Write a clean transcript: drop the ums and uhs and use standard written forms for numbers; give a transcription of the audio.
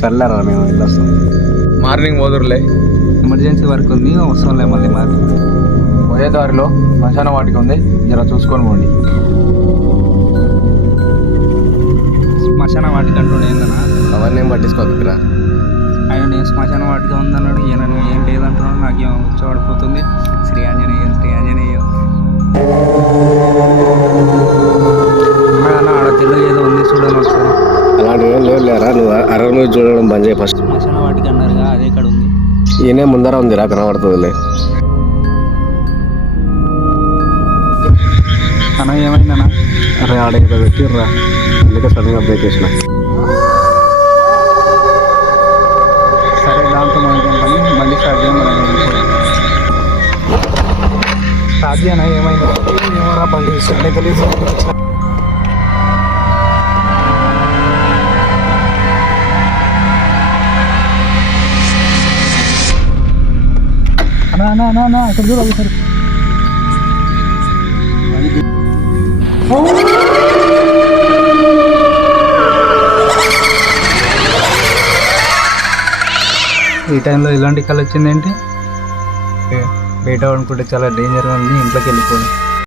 సర్లేరా మేము వెళ్ళొస్తాం. మార్నింగ్ పోదురులే, ఎమర్జెన్సీ వర్క్ ఉంది, వస్తాంలే మళ్ళీ మార్నింగ్. పోయే దారిలో శ్మశాన వాటిక ఉంది, జర చూసుకొని పోండి. శ్మశాన వాటిక అంటుండే ఏందన్నా? అవన్నీ ఏం పట్టించుకోకరా. ఆయన నేను శ్మశాన వాటిక ఉందన్నాడు, ఈయన ఏం లేదంటున్నాడు. నాకేం వచ్చి శ్రీ ఆంజనేయం శ్రీ ఆంజనేయం. అన్న ఆడ తెల్ల ఏదో ఉంది చూడని ఒకసారి. అలాంటివి ఏం లేవులేరా, నువ్వు అరవై మూవీ చూడడం బంద్ చేయి ఫస్ట్. శ్మశాన వాటిక అన్నారుగా, అదే ఇక్కడ ఉంది. ఈయనే ముందర ఉందిరా, కనబడుతుందిలే. అన్న ఏమైందన్నా? అరే ఆడ ఏదో పెట్టిర్రా, అందుకే సడన్గా బ్రేక్ చేసిన. సరే దాంతో మనకేం పని, మళ్ళీ స్టార్ట్ చేయం. మనం స్టార్ట్ చేయనా? ఏమైంది? ఏమోరా బంద్ చేసి తెలియదు. అన్నా అక్కడ చూడ ఒకసారి. ఈ టైంలో ఇలాంటి కళ వచ్చిందేంటి? బయట అనుకుంటే చాలా డేంజర్గా ఉంది, ఇంట్లోకి వెళ్ళిపోయింది.